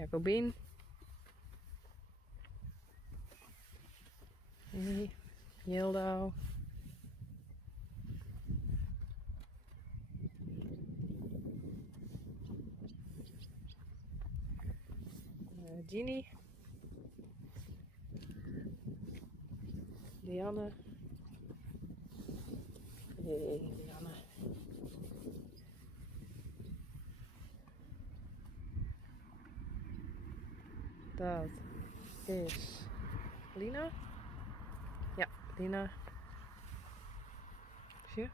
Jacobin. Hey, Yildo. Ginny. Dianne. Hey, Dianne. Dat is Lina. Ja, Lina. Zie je?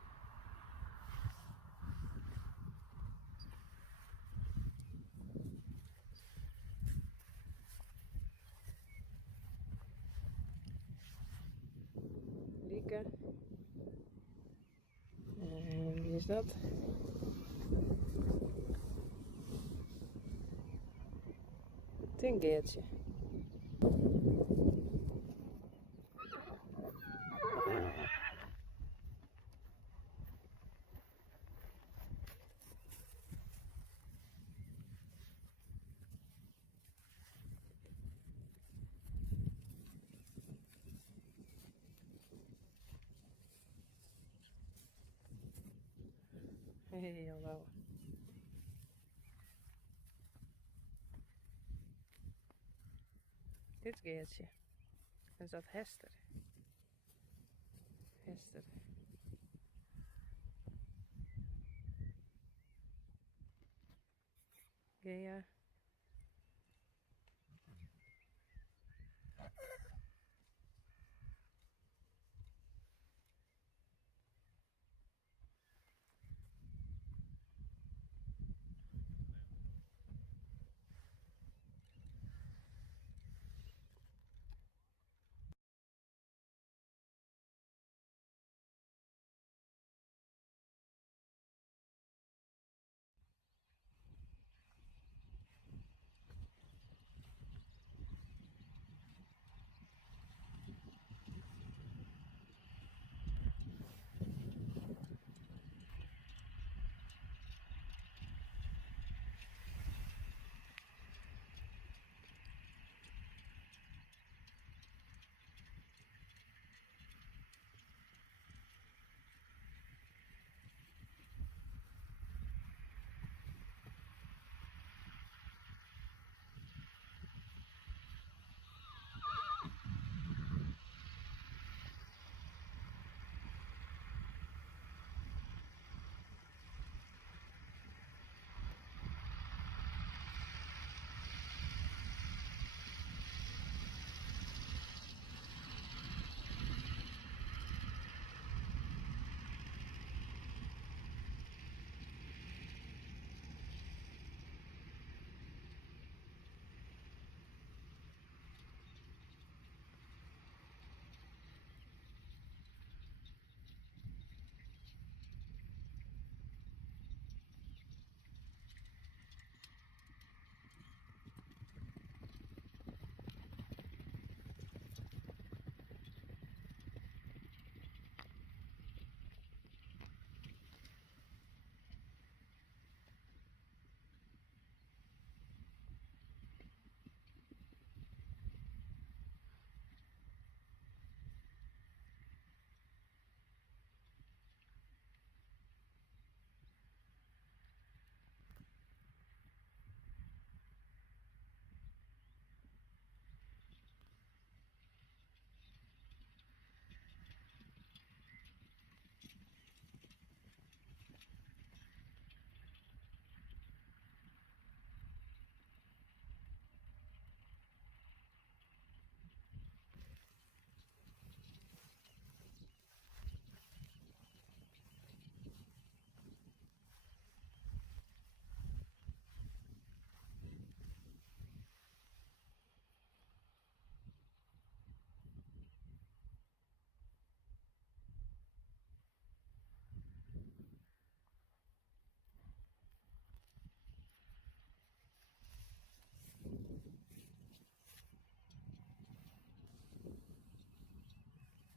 Lieke. En wie is dat? Tinkeertje. Hey, hallo. Dit Geertje. Is dat Hester? Hester. Gea.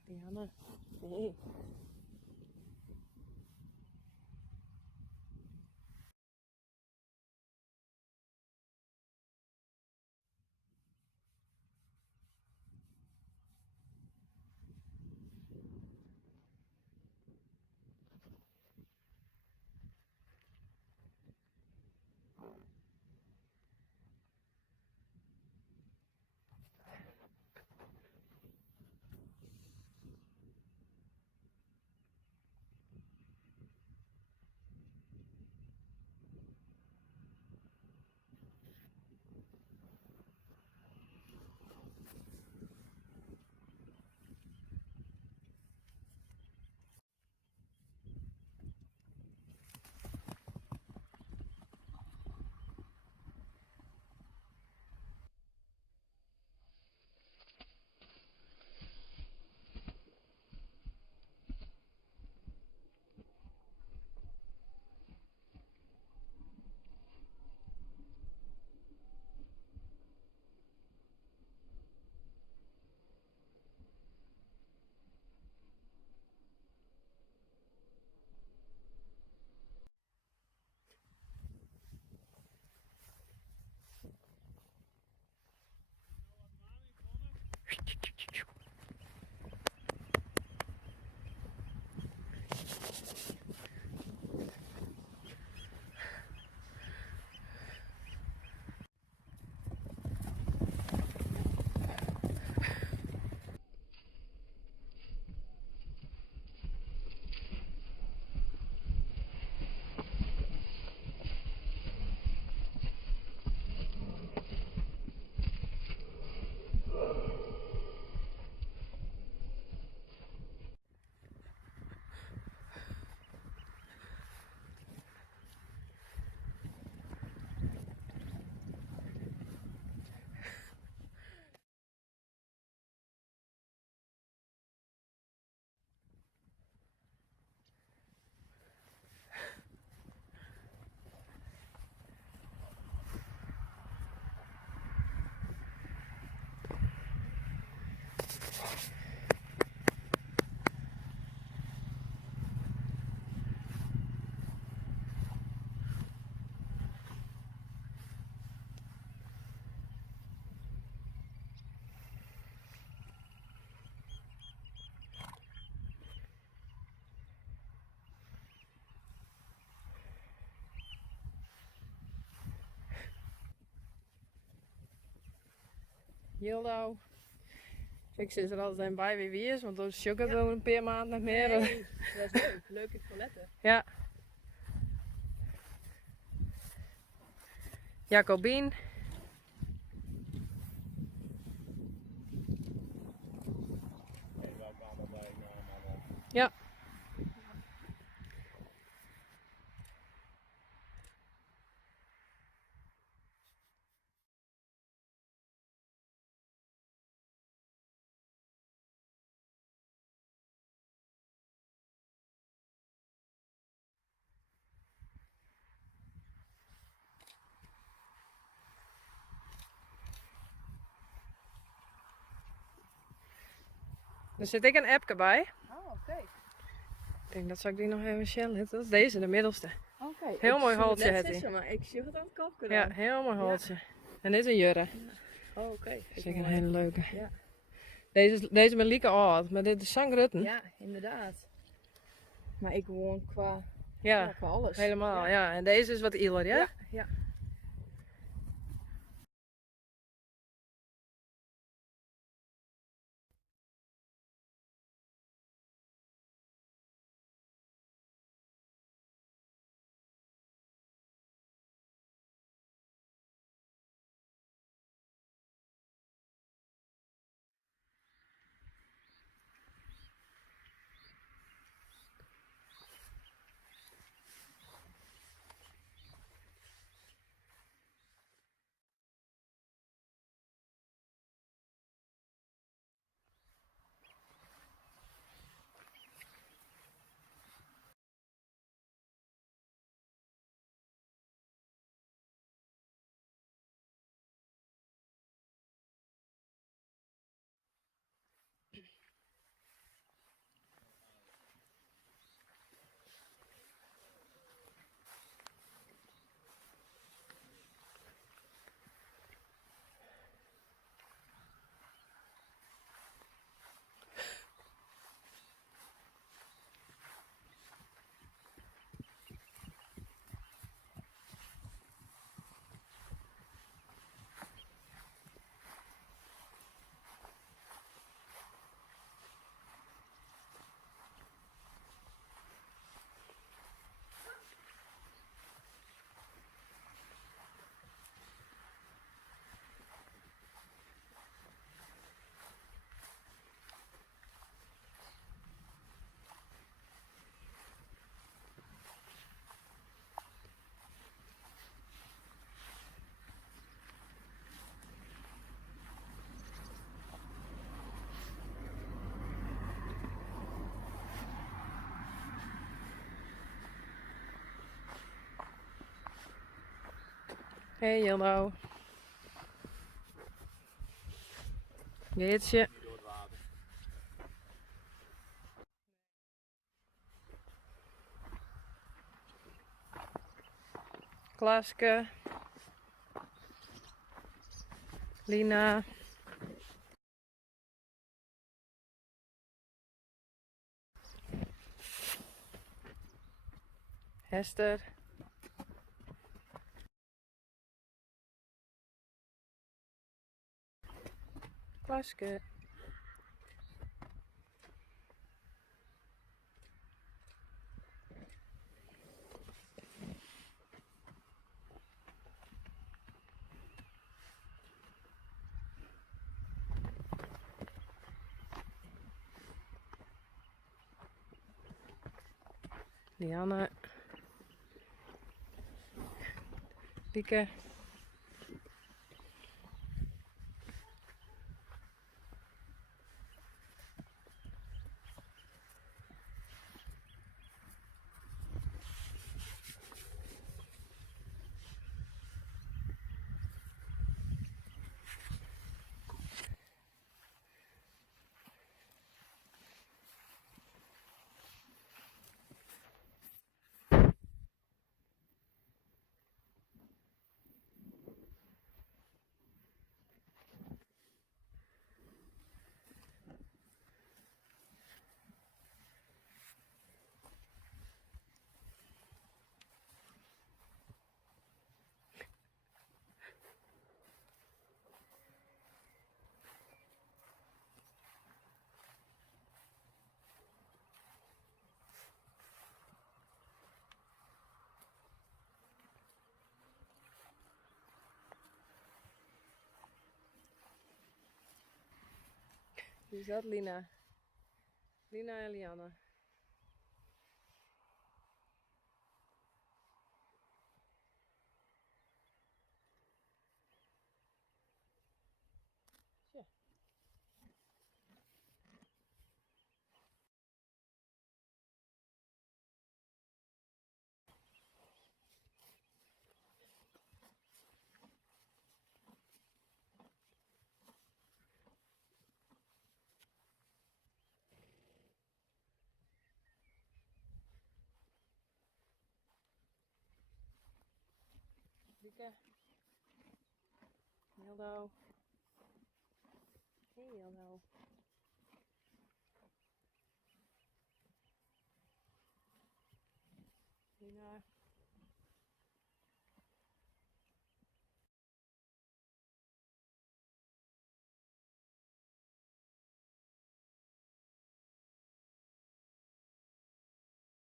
Dianne. Hey. Jildo. Ik zit er altijd bij wie wie is, want dan is het wel een paar maanden nog meer. Nee, dat is leuk. Leuke toiletten. Ja. Jacobien. Ja. Er zit ik een appje bij. Oh, oké. Ik denk dat zou ik die nog even shellen. Dat is deze, de middelste. Oké. Heel mooi haltje het heeft hij. maar ik zie het aan het kalken. Ja, heel mooi haltje. En dit is een jurre. Oh, oké. Dat is een hele leuke. Ja. Deze met Lieke oud, maar dit is Sangrutten. Ja, inderdaad. Maar ik woon qua, Ja, qua alles. helemaal. Ja. En deze is wat ieler, ja? Ja. Hey Jildo. Geertje. Klaske. Lina. Hester. Klaske. Lianne. Lieke. Wie is dat? Lina. Lina en Lianne. Tja. Lieke. Hildo. Hey Hildo. Lina.